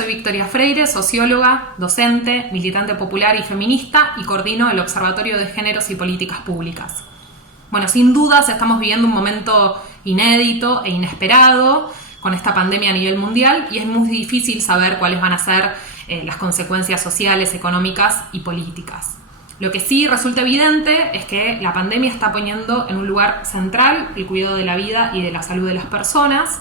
soy Victoria Freire, socióloga, docente, militante popular y feminista y coordino el Observatorio de Géneros y Políticas Públicas. Bueno, sin dudas estamos viviendo un momento inédito e inesperado con esta pandemia a nivel mundial y es muy difícil saber cuáles van a ser las consecuencias sociales, económicas y políticas. Lo que sí resulta evidente es que la pandemia está poniendo en un lugar central el cuidado de la vida y de la salud de las personas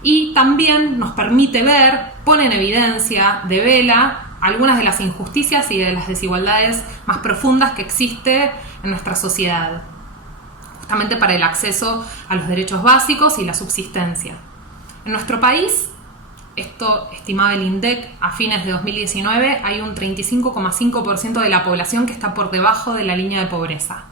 y también nos permite ver, pone en evidencia, devela algunas de las injusticias y de las desigualdades más profundas que existe en nuestra sociedad, justamente para el acceso a los derechos básicos y la subsistencia. En nuestro país, esto estimaba el INDEC a fines de 2019, hay un 35,5% de la población que está por debajo de la línea de pobreza.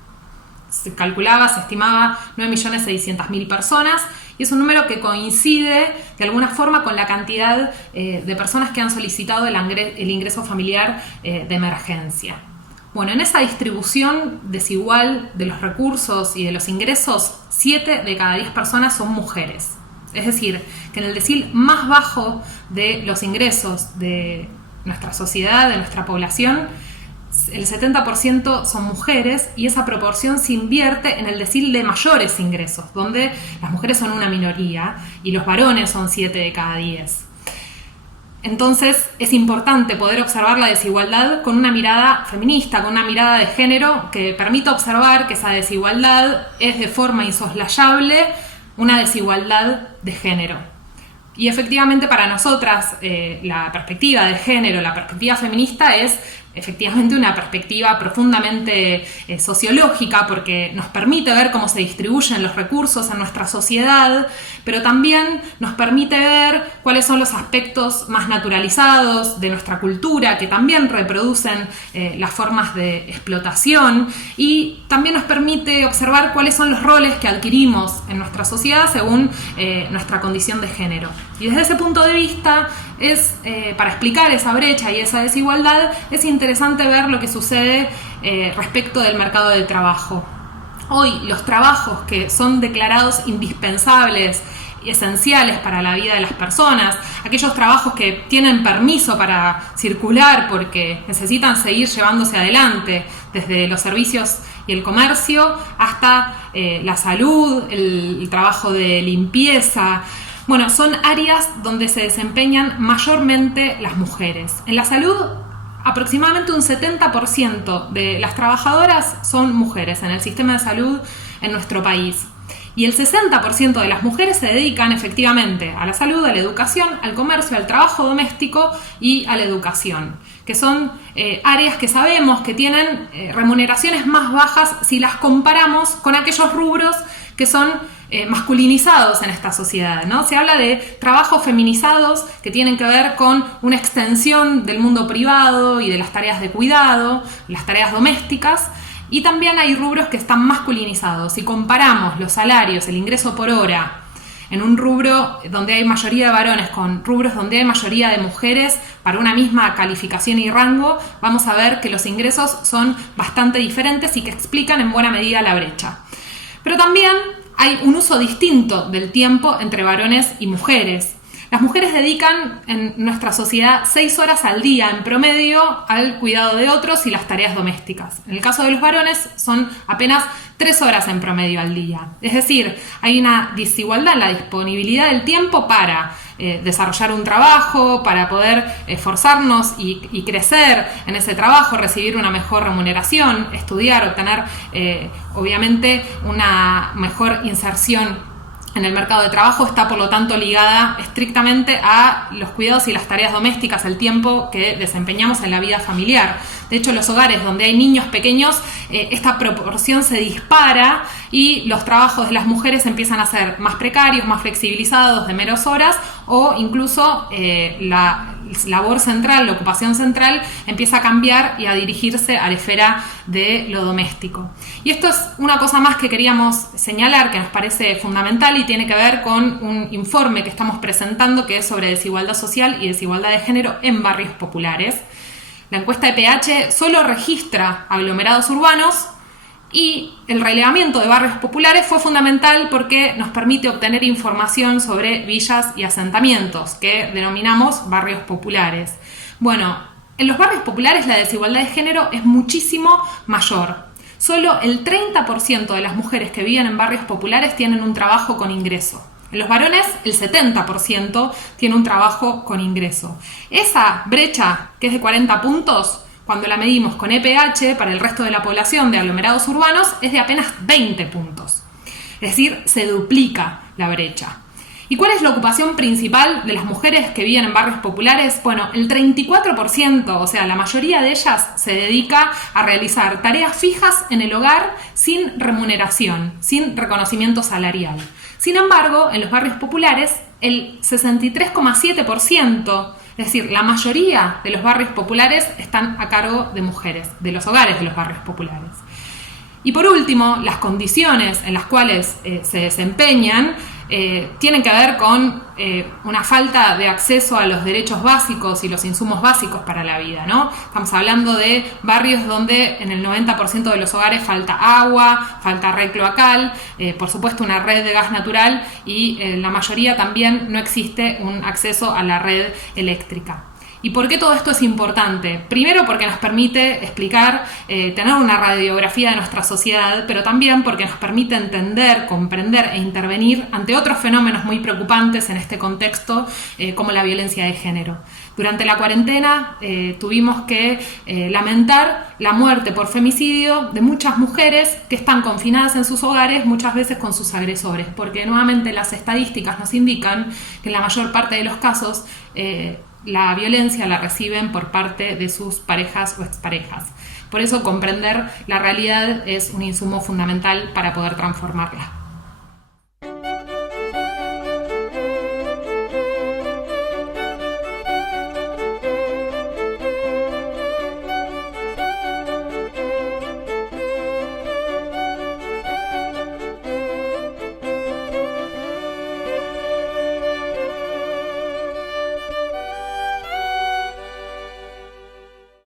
Se estimaba 9.600.000 personas y es un número que coincide de alguna forma con la cantidad de personas que han solicitado el ingreso familiar de emergencia. Bueno, en esa distribución desigual de los recursos y de los ingresos, 7 de cada 10 personas son mujeres. Es decir, que en el decil más bajo de los ingresos de nuestra sociedad, de nuestra población, el 70% son mujeres y esa proporción se invierte en el decil de mayores ingresos, donde las mujeres son una minoría y los varones son 7 de cada 10. Entonces es importante poder observar la desigualdad con una mirada feminista, con una mirada de género que permita observar que esa desigualdad es de forma insoslayable una desigualdad de género. Y efectivamente para nosotras la perspectiva de género, la perspectiva feminista es efectivamente una perspectiva profundamente sociológica porque nos permite ver cómo se distribuyen los recursos en nuestra sociedad, pero también nos permite ver cuáles son los aspectos más naturalizados de nuestra cultura que también reproducen las formas de explotación y también nos permite observar cuáles son los roles que adquirimos en nuestra sociedad según nuestra condición de género. Y desde ese punto de vista, para explicar esa brecha y esa desigualdad, es interesante ver lo que sucede respecto del mercado de trabajo. Hoy, los trabajos que son declarados indispensables y esenciales para la vida de las personas, aquellos trabajos que tienen permiso para circular porque necesitan seguir llevándose adelante, desde los servicios y el comercio hasta la salud, el trabajo de limpieza. Bueno, son áreas donde se desempeñan mayormente las mujeres. En la salud, aproximadamente un 70% de las trabajadoras son mujeres en el sistema de salud en nuestro país. Y el 60% de las mujeres se dedican efectivamente a la salud, a la educación, al comercio, al trabajo doméstico y a la educación, que son áreas que sabemos que tienen remuneraciones más bajas si las comparamos con aquellos rubros que son masculinizados en esta sociedad, ¿no? Se habla de trabajos feminizados que tienen que ver con una extensión del mundo privado y de las tareas de cuidado, las tareas domésticas, y también hay rubros que están masculinizados. Si comparamos los salarios, el ingreso por hora, en un rubro donde hay mayoría de varones con rubros donde hay mayoría de mujeres para una misma calificación y rango, vamos a ver que los ingresos son bastante diferentes y que explican en buena medida la brecha. Pero también hay un uso distinto del tiempo entre varones y mujeres. Las mujeres dedican en nuestra sociedad 6 horas al día en promedio al cuidado de otros y las tareas domésticas. En el caso de los varones son apenas 3 horas en promedio al día. Es decir, hay una desigualdad en la disponibilidad del tiempo para desarrollar un trabajo, para poder esforzarnos y crecer en ese trabajo, recibir una mejor remuneración, estudiar, obtener obviamente una mejor inserción en el mercado de trabajo. Está por lo tanto ligada estrictamente a los cuidados y las tareas domésticas, el tiempo que desempeñamos en la vida familiar. De hecho, los hogares donde hay niños pequeños, esta proporción se dispara y los trabajos de las mujeres empiezan a ser más precarios, más flexibilizados, de menos horas, o incluso la labor central, la ocupación central empieza a cambiar y a dirigirse a la esfera de lo doméstico. Y esto es una cosa más que queríamos señalar, que nos parece fundamental y tiene que ver con un informe que estamos presentando que es sobre desigualdad social y desigualdad de género en barrios populares. La encuesta de PH solo registra aglomerados urbanos Y el relevamiento de barrios populares fue fundamental porque nos permite obtener información sobre villas y asentamientos, que denominamos barrios populares. Bueno, en los barrios populares la desigualdad de género es muchísimo mayor. Solo el 30% de las mujeres que viven en barrios populares tienen un trabajo con ingreso. En los varones, el 70% tiene un trabajo con ingreso. Esa brecha, que es de 40 puntos, cuando la medimos con EPH para el resto de la población de aglomerados urbanos, es de apenas 20 puntos. Es decir, se duplica la brecha. ¿Y cuál es la ocupación principal de las mujeres que viven en barrios populares? Bueno, el 34%, o sea, la mayoría de ellas se dedica a realizar tareas fijas en el hogar sin remuneración, sin reconocimiento salarial. Sin embargo, en los barrios populares, el 63,7%, es decir, la mayoría de los barrios populares están a cargo de mujeres, de los hogares de los barrios populares. Y por último, las condiciones en las cuales se desempeñan tienen que ver con una falta de acceso a los derechos básicos y los insumos básicos para la vida, ¿no? Estamos hablando de barrios donde en el 90% de los hogares falta agua, falta red cloacal, por supuesto una red de gas natural y en la mayoría también no existe un acceso a la red eléctrica. ¿Y por qué todo esto es importante? Primero porque nos permite explicar, tener una radiografía de nuestra sociedad, pero también porque nos permite entender, comprender e intervenir ante otros fenómenos muy preocupantes en este contexto, como la violencia de género. Durante la cuarentena tuvimos que lamentar la muerte por femicidio de muchas mujeres que están confinadas en sus hogares, muchas veces con sus agresores, porque nuevamente las estadísticas nos indican que en la mayor parte de los casos la violencia la reciben por parte de sus parejas o exparejas. Por eso comprender la realidad es un insumo fundamental para poder transformarla.